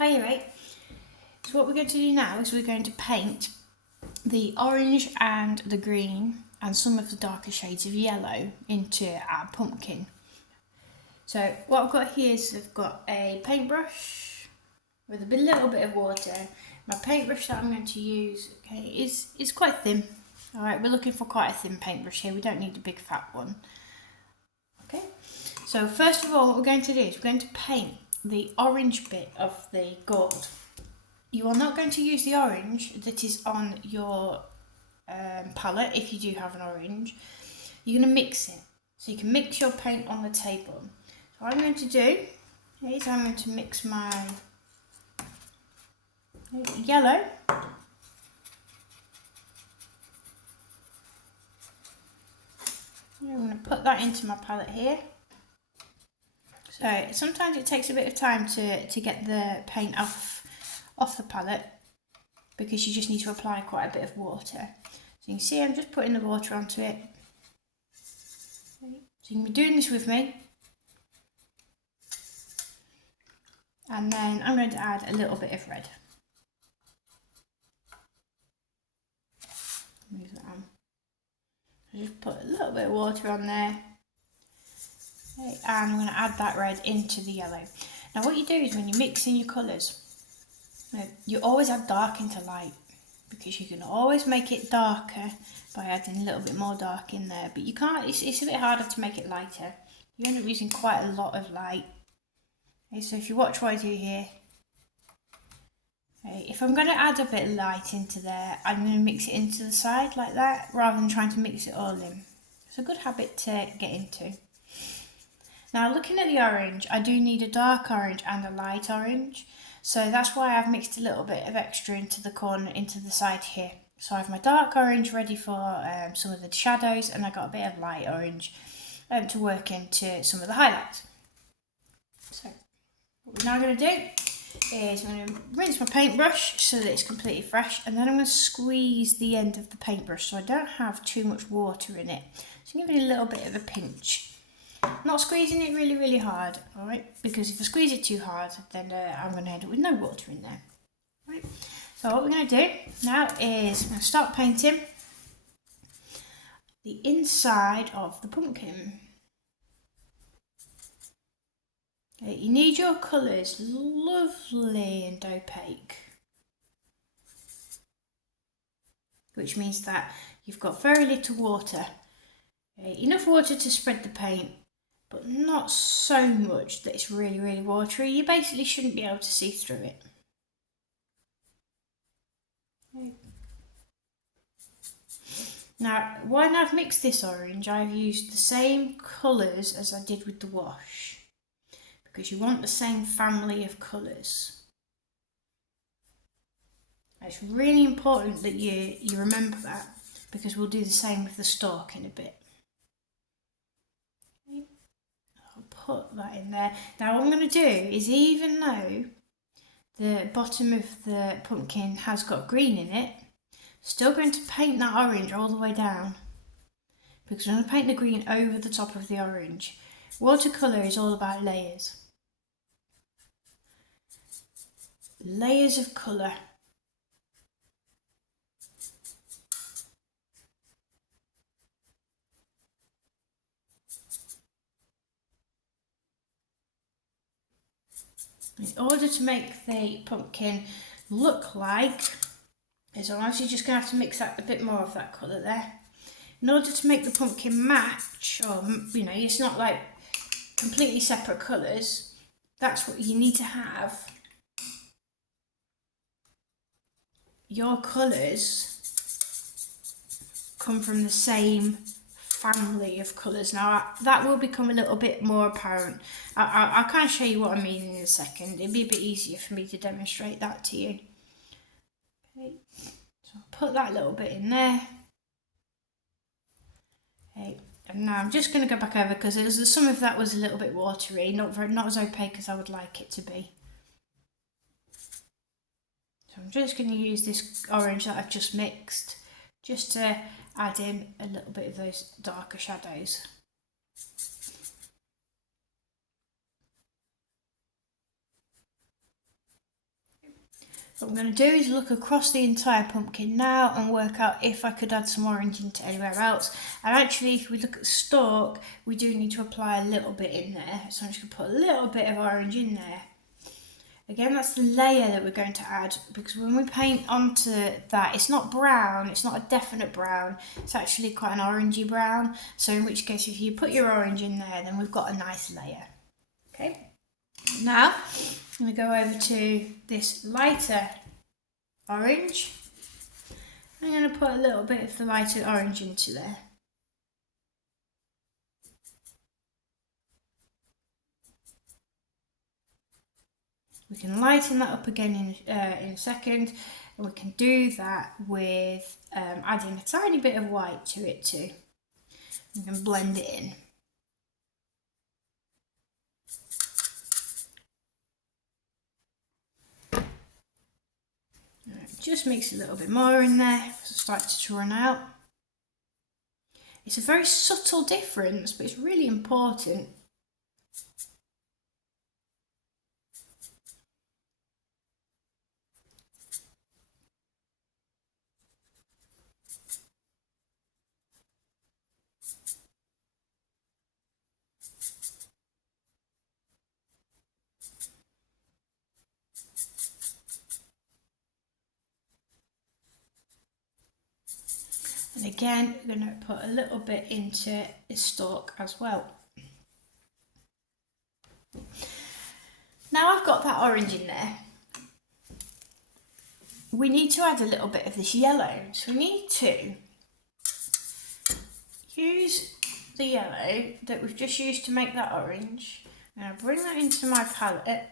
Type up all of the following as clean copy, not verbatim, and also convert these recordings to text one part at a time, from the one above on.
Hiya, right? So what we're going to do now is we're going to paint the orange and the green and some of the darker shades of yellow into our pumpkin. So what I've got here is I've got a paintbrush with a little bit of water. My paintbrush that I'm going to use, is quite thin. All right, we're looking for quite a thin paintbrush here. We don't need a big fat one. Okay, so first of all, what we're going to do is we're going to paint the orange bit of the gourd. You are not going to use the orange that is on your palette if you do have an orange. You're going to mix it. So you can mix your paint on the table. So what I'm going to do is I'm going to mix my yellow. I'm going to put that into my palette here. So sometimes it takes a bit of time to get the paint off the palette because you just need to apply quite a bit of water. So you can see I'm just putting the water onto it. So you can be doing this with me. And then I'm going to add a little bit of red. Move that on. I just put a little bit of water on there. Okay, and I'm going to add that red into the yellow. Now what you do is when you're mixing your colours, you always add dark into light because you can always make it darker by adding a little bit more dark in there, but you can't, it's a bit harder to make it lighter. You end up using quite a lot of light. Okay, so if you watch what I do here, okay, if I'm going to add a bit of light into there, I'm going to mix it into the side like that rather than trying to mix it all in. It's a good habit to get into. Now looking at the orange, I do need a dark orange and a light orange. So that's why I've mixed a little bit of extra into the corner, into the side here. So I have my dark orange ready for some of the shadows, and I got a bit of light orange to work into some of the highlights. So what we're now going to do is I'm going to rinse my paintbrush so that it's completely fresh, and then I'm going to squeeze the end of the paintbrush so I don't have too much water in it. So give it a little bit of a pinch. Not squeezing it really hard, alright, because if I squeeze it too hard then I'm going to end up with no water in there. Right. So what we're going to do now is I'm going to start painting the inside of the pumpkin. Okay, you need your colours lovely and opaque, which means that you've got very little water. Okay, enough water to spread the paint, but not so much that it's really watery. You basically shouldn't be able to see through it. Okay. Now, when I've mixed this orange, I've used the same colours as I did with the wash, because you want the same family of colours. It's really important that you remember that, because we'll do the same with the stalk in a bit. Put that in there. Now what I'm going to do is, even though the bottom of the pumpkin has got green in it, still going to paint that orange all the way down, because I'm going to paint the green over the top of the orange. Watercolour is all about layers. Layers of colour. In order to make the pumpkin look like, so I'm actually just going to have to mix that a bit more of that colour there. In order to make the pumpkin match, or it's not like completely separate colours, that's what you need to have. Your colours come from the same family of colours. Now that will become a little bit more apparent. I'll kind of show you what I mean in a second. It'd be a bit easier for me to demonstrate that to you. Okay, so I'll put that little bit in there. Okay, and now I'm just going to go back over, because some of that was a little bit watery, not as opaque as I would like it to be. So I'm just going to use this orange that I've just mixed, just to add in a little bit of those darker shadows. I'm going to do is look across the entire pumpkin now and work out if I could add some orange into anywhere else. And actually, if we look at the stalk, we do need to apply a little bit in there. So I'm just going to put a little bit of orange in there. Again, that's the layer that we're going to add, because when we paint onto that, it's not brown, it's not a definite brown, it's actually quite an orangey brown. So in which case, if you put your orange in there, then we've got a nice layer. Okay, now I'm going to go over to this lighter orange. I'm going to put a little bit of the lighter orange into there. We can lighten that up again in a second, and we can do that with adding a tiny bit of white to it too. We can blend it in. Just mix a little bit more in there because it starts to run out. It's a very subtle difference, but it's really important. And again, we're going to put a little bit into this stalk as well. Now I've got that orange in there. We need to add a little bit of this yellow. So we need to use the yellow that we've just used to make that orange. Now bring that into my palette. I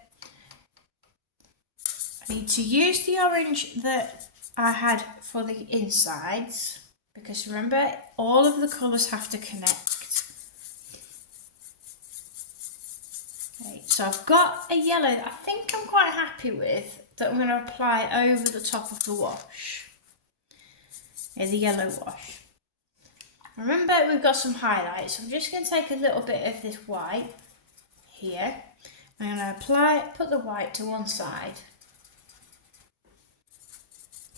need to use the orange that I had for the insides, because remember, all of the colours have to connect. Okay, so I've got a yellow that I think I'm quite happy with, that I'm going to apply over the top of the wash. The yellow wash. Remember, we've got some highlights, so I'm just going to take a little bit of this white here. I'm going to put the white to one side,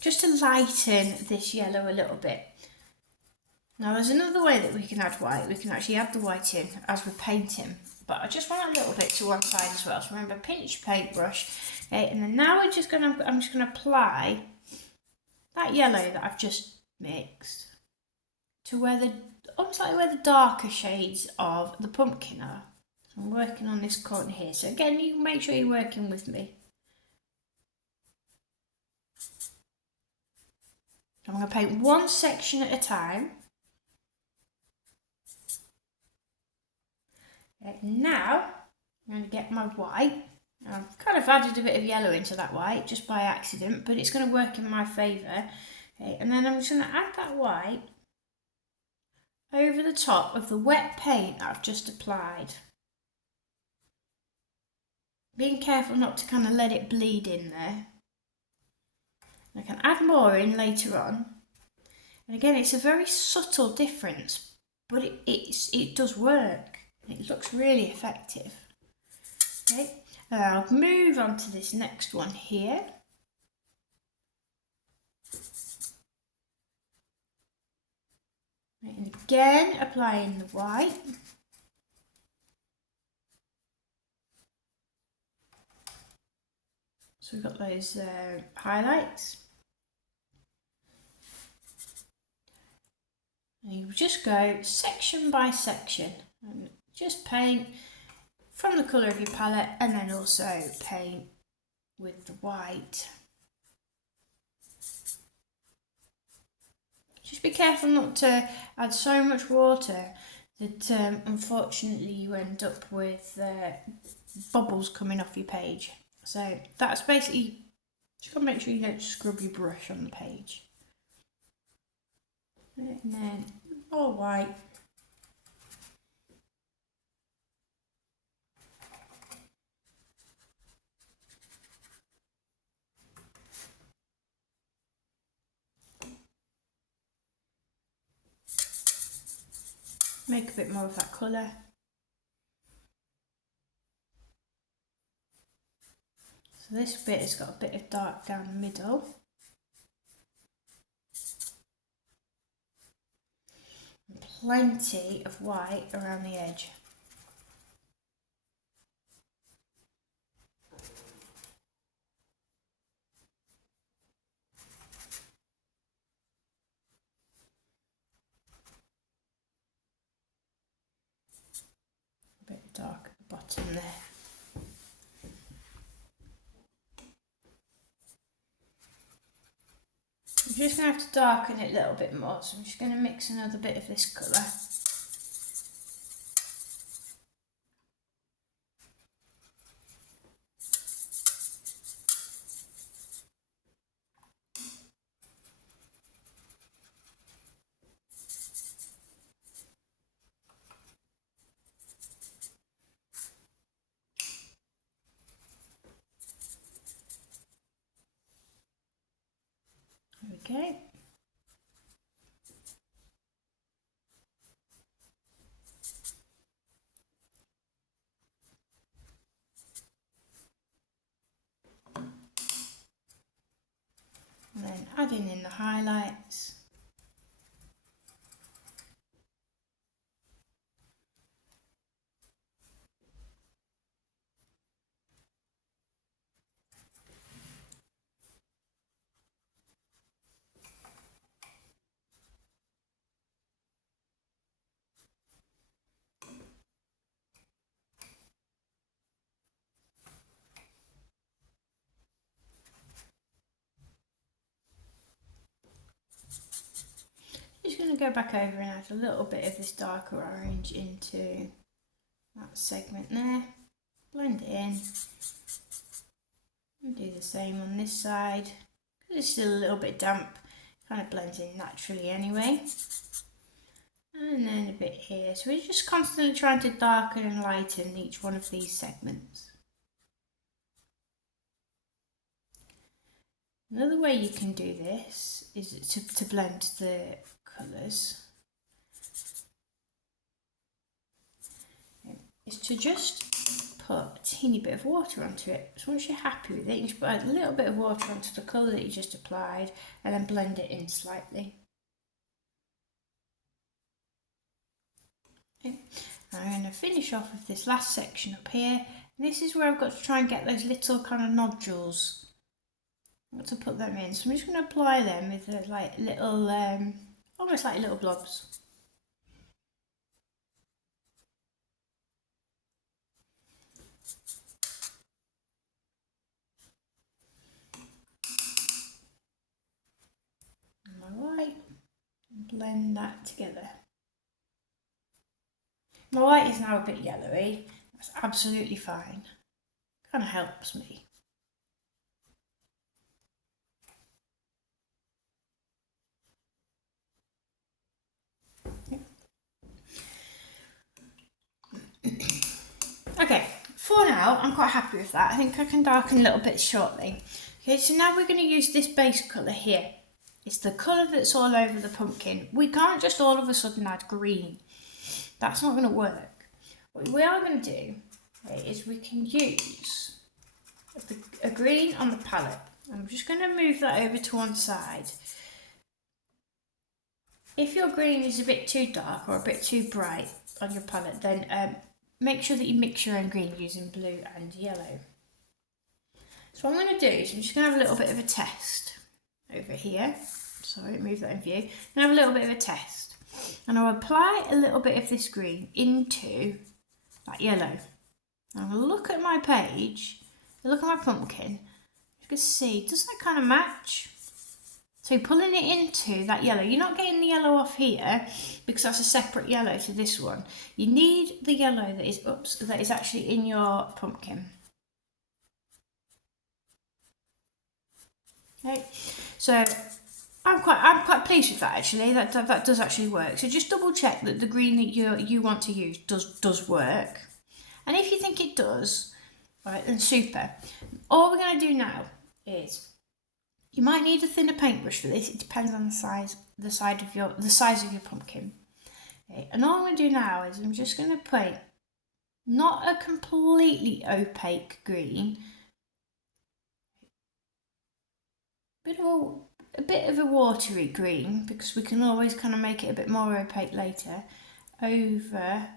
just to lighten this yellow a little bit. Now there's another way that we can add white. We can actually add the white in as we're painting, but I just want a little bit to one side as well. So remember, pinch paintbrush, okay, and then now I'm just gonna apply that yellow that I've just mixed to almost like where the darker shades of the pumpkin are. So I'm working on this corner here. So again, you make sure you're working with me. I'm going to paint one section at a time. Okay, now I'm going to get my white. I've kind of added a bit of yellow into that white just by accident, but it's going to work in my favour. Okay, and then I'm just going to add that white over the top of the wet paint that I've just applied. Being careful not to kind of let it bleed in there. I can add more in later on. And again, it's a very subtle difference, but it does work. It looks really effective. Okay, I'll move on to this next one here. And again, applying the white. So we've got those highlights. And you just go section by section and just paint from the colour of your palette, and then also paint with the white. Just be careful not to add so much water that unfortunately you end up with bubbles coming off your page. So that's basically, just gotta make sure you don't scrub your brush on the page. And then all white. Make a bit more of that colour. So this bit has got a bit of dark down the middle. And plenty of white around the edge. A bit dark at the bottom there. I'm just going to have to darken it a little bit more, so I'm just going to mix another bit of this colour. There we go. And then adding in the highlights. Just going to go back over and add a little bit of this darker orange into that segment there. Blend it in. And do the same on this side. It's still a little bit damp, kind of blends in naturally anyway. And then a bit here. So we're just constantly trying to darken and lighten each one of these segments. Another way you can do this is to blend the colours. Is to just put a teeny bit of water onto it. So once you're happy with it, you just put a little bit of water onto the colour that you just applied and then blend it in slightly. Okay. I'm going to finish off with this last section up here. And this is where I've got to try and get those little kind of nodules. I've got to put them in. So I'm just going to apply them with like little, almost like little blobs. And my white, and blend that together. My white is now a bit yellowy. That's absolutely fine. Kind of helps me. Okay, for now, I'm quite happy with that. I think I can darken a little bit shortly. Okay, so now we're going to use this base colour here. It's the colour that's all over the pumpkin. We can't just all of a sudden add green. That's not going to work. What we are going to do is we can use a green on the palette. I'm just going to move that over to one side. If your green is a bit too dark or a bit too bright on your palette, then make sure that you mix your own green using blue and yellow. So what I'm going to do is I'm just going to have a little bit of a test over here. Sorry, move that in view. And have a little bit of a test. And I'll apply a little bit of this green into that yellow. And I'll look at my page, look at my pumpkin. You can see, does that kind of match? So pulling it into that yellow, you're not getting the yellow off here because that's a separate yellow to this one. You need the yellow that is actually in your pumpkin. Okay, so I'm quite pleased with that actually. That does actually work. So just double check that the green that you want to use does work. And if you think it does, right, then super. All we're going to do now is you might need a thinner paintbrush for this. It depends on the size of your pumpkin. Okay, and all I'm going to do now is I'm just going to paint not a completely opaque green, a bit of a watery green, because we can always kind of make it a bit more opaque later, over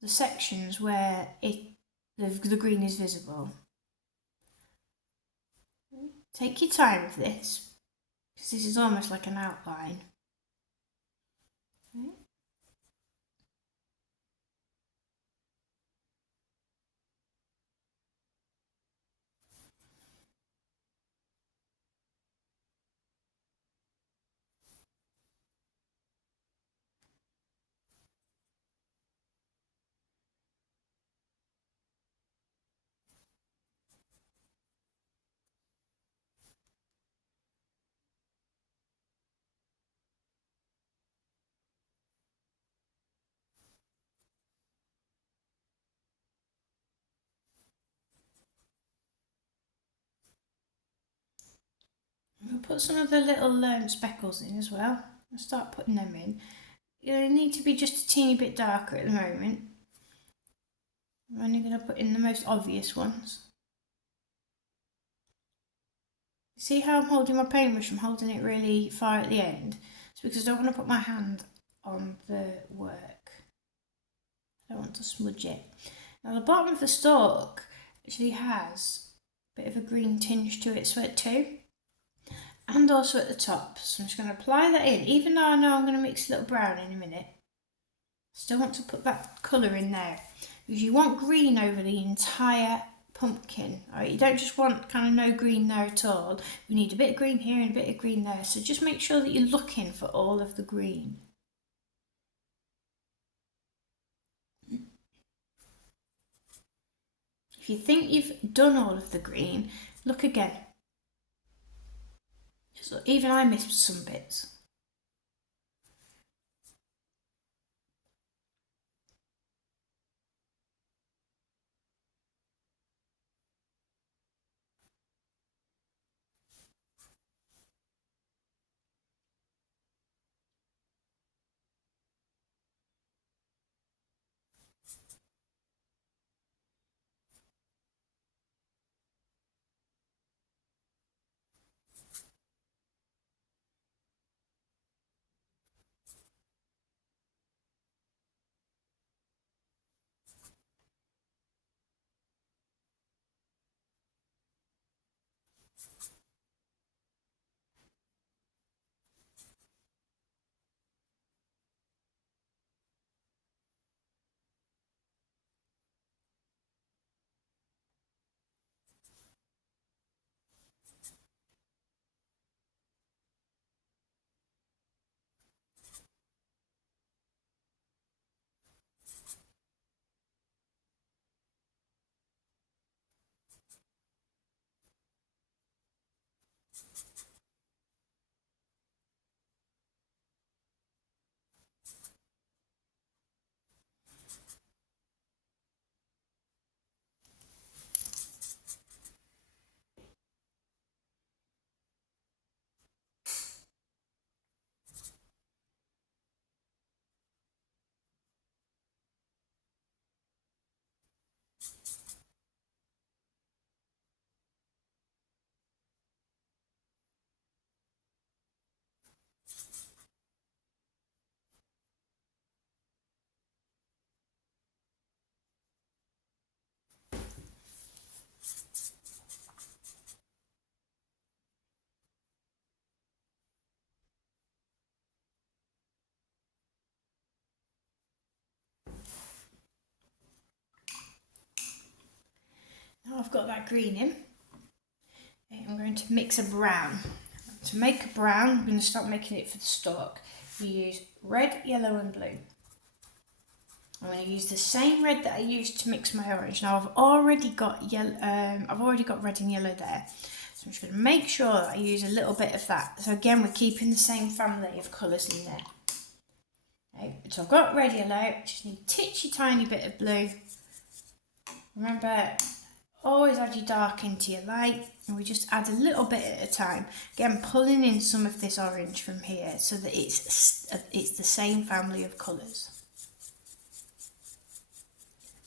the sections where the green is visible. Take your time with this, because this is almost like an outline. We'll put some of the little speckles in as well. I'll start putting them in. You need to be just a teeny bit darker at the moment. I'm only going to put in the most obvious ones. See how I'm holding my paintbrush? I'm holding it really far at the end. It's because I don't want to put my hand on the work. I don't want to smudge it. Now the bottom of the stalk actually has a bit of a green tinge to it too. And also at the top. So I'm just going to apply that in. Even though I know I'm going to mix a little brown in a minute, still want to put that colour in there. Because you want green over the entire pumpkin. Alright, you don't just want kind of no green there at all. We need a bit of green here and a bit of green there. So just make sure that you're looking for all of the green. If you think you've done all of the green, look again. So even I missed some bits. Now I've got that green in, I'm going to mix a brown. To make a brown, I'm going to start making it for the stalk. You use red, yellow and blue. I'm going to use the same red that I used to mix my orange. Now I've already got red and yellow there. So I'm just going to make sure that I use a little bit of that. So again, we're keeping the same family of colours in there. Okay, so I've got red, yellow, just need a titchy tiny bit of blue. Remember, always add your dark into your light, and we just add a little bit at a time. Again, pulling in some of this orange from here so that it's the same family of colours.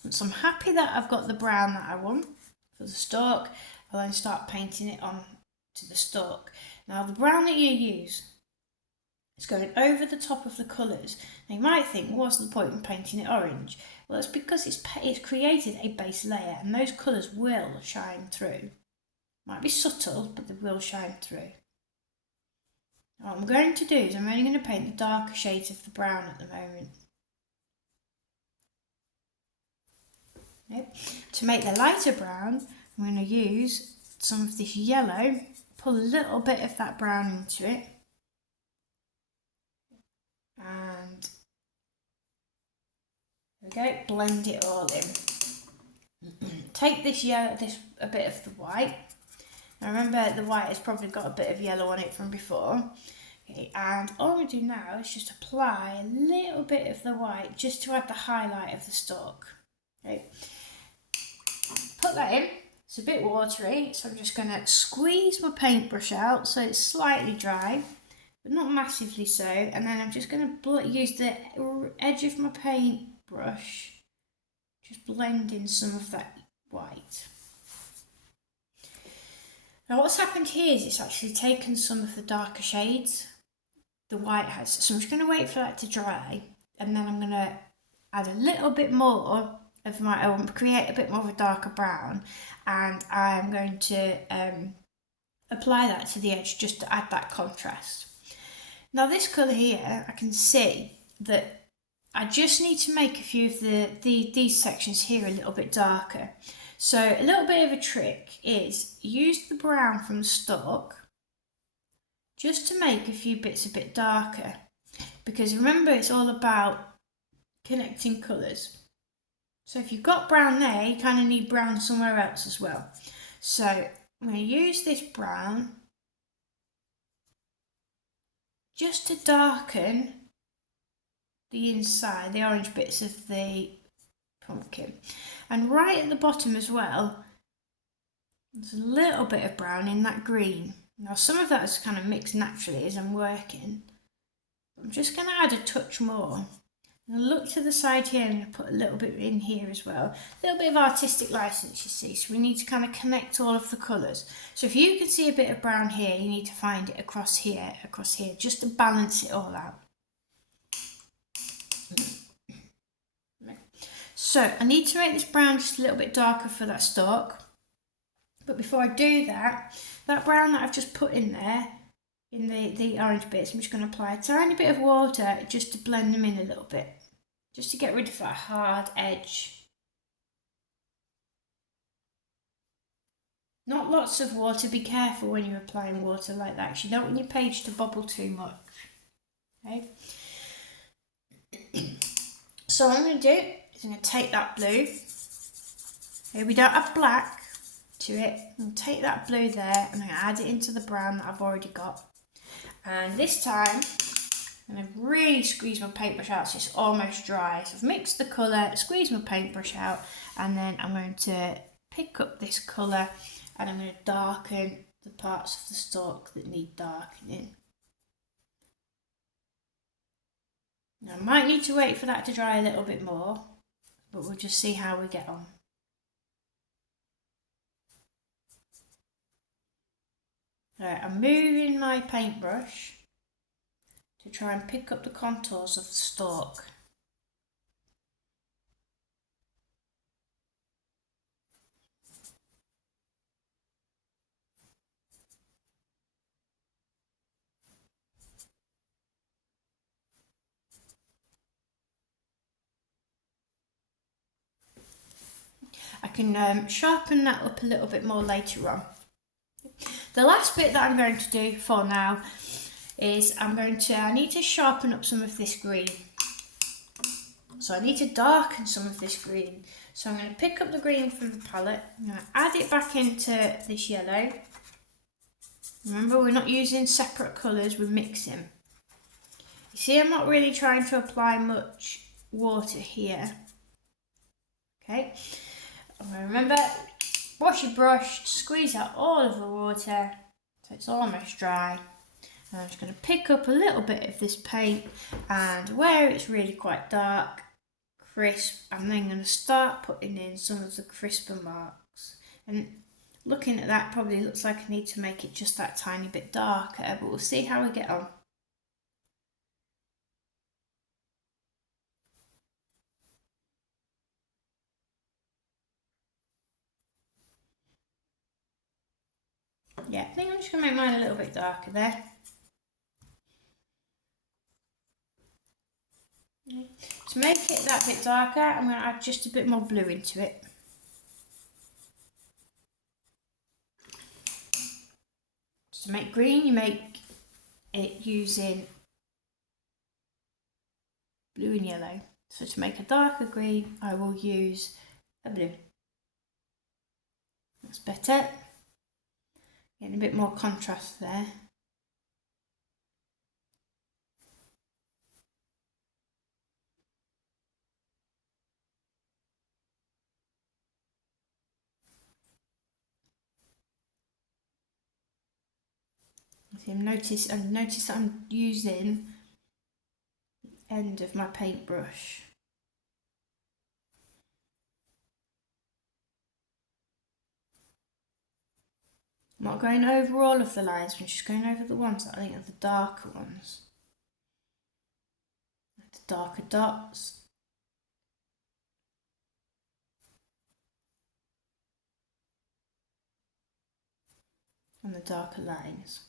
So I'm happy that I've got the brown that I want for the stalk. I'll then start painting it on to the stalk. Now the brown that you use is going over the top of the colours. Now you might think, what's the point in painting it orange? Well, it's because it's created a base layer, and those colours will shine through. Might be subtle, but they will shine through. Now what I'm going to do is I'm only going to paint the darker shades of the brown at the moment. Okay. To make the lighter brown, I'm going to use some of this yellow, pull a little bit of that brown into it, and there we go, blend it all in. Take this yellow, a bit of the white. Now remember, the white has probably got a bit of yellow on it from before. Okay, and all I'm going to do now is just apply a little bit of the white just to add the highlight of the stalk. Okay. Put that in. It's a bit watery, so I'm just going to squeeze my paintbrush out so it's slightly dry, but not massively so. And then I'm just going to use the edge of my paintbrush, just blend in some of that white. Now what's happened here is it's actually taken some of the darker shades the white has. So I'm just going to wait for that to dry, and then I'm going to add a little bit more of I want to create a bit more of a darker brown, and I'm going to apply that to the edge just to add that contrast. Now this colour here, I can see that I just need to make a few of these sections here a little bit darker. So a little bit of a trick is use the brown from the stalk just to make a few bits a bit darker, because remember, it's all about connecting colours. So if you've got brown there, you kind of need brown somewhere else as well. So I'm going to use this brown just to darken the inside, the orange bits of the pumpkin. And right at the bottom as well, there's a little bit of brown in that green. Now some of that is kind of mixed naturally as I'm working. I'm just going to add a touch more. And look to the side here, and put a little bit in here as well. A little bit of artistic license, you see, so we need to kind of connect all of the colours. So if you can see a bit of brown here, you need to find it across here, just to balance it all out. So I need to make this brown just a little bit darker for that stalk. But before I do that, that brown that I've just put in there, in the orange bits, I'm just going to apply a tiny bit of water just to blend them in a little bit, just to get rid of that hard edge. Not lots of water, be careful when you're applying water like that, because you don't want your page to bubble too much. Okay. So what I'm going to do is I'm going to take that blue, okay, we don't have black to it, I'm going to take that blue there and I'm going to add it into the brown that I've already got. And this time, I'm going to really squeeze my paintbrush out so it's almost dry. So I've mixed the colour, squeeze my paintbrush out, and then I'm going to pick up this colour and I'm going to darken the parts of the stalk that need darkening. Now I might need to wait for that to dry a little bit more, but we'll just see how we get on. Right, I'm moving my paintbrush to try and pick up the contours of the stalk. I can sharpen that up a little bit more later on. The last bit that I'm going to do for now is I need to sharpen up some of this green. So I need to darken some of this green. So I'm going to pick up the green from the palette, I'm going to add it back into this yellow. Remember, we're not using separate colours, we're mixing. You see, I'm not really trying to apply much water here. Okay, remember, wash your brush, squeeze out all of the water so it's almost dry. And I'm just going to pick up a little bit of this paint, and where it's really quite dark, crisp, I'm then going to start putting in some of the crisper marks. And Looking at that, probably looks like I need to make it just that tiny bit darker, but we'll see how we get on. Yeah, I think I'm just going to make mine a little bit darker there. To make it that bit darker, I'm going to add just a bit more blue into it. To make green, you make it using blue and yellow. So to make a darker green, I will use a blue. That's better. Getting a bit more contrast there. Notice that I'm using the end of my paintbrush. I'm not going over all of the lines, I'm just going over the ones that I think are the darker ones. The darker dots. And the darker lines.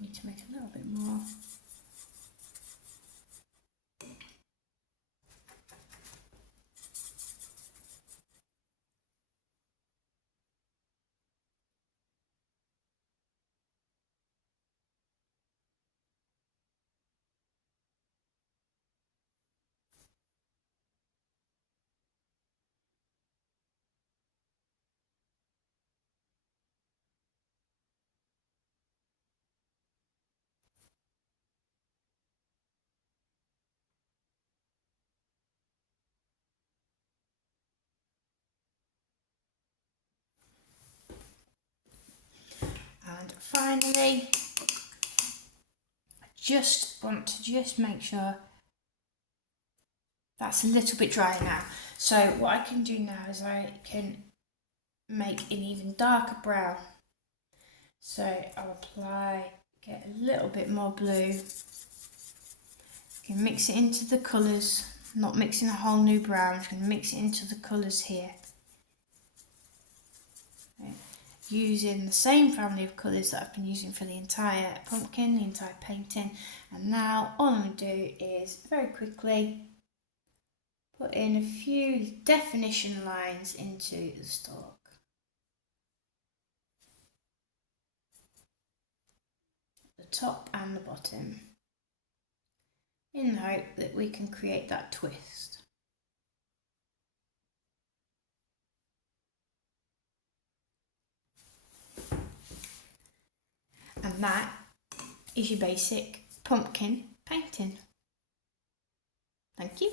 Need to make a little bit more. And finally, I just want to make sure that's a little bit dry now. So what I can do now is I can make an even darker brown. So I'll apply, get a little bit more blue. Can mix it into the colours, not mixing a whole new brown, I'm just going to mix it into the colours here. Okay. Using the same family of colours that I've been using for the entire pumpkin, the entire painting. And now all I'm going to do is very quickly put in a few definition lines into the stalk. The top and the bottom, in the hope that we can create that twist. And that is your basic pumpkin painting. Thank you.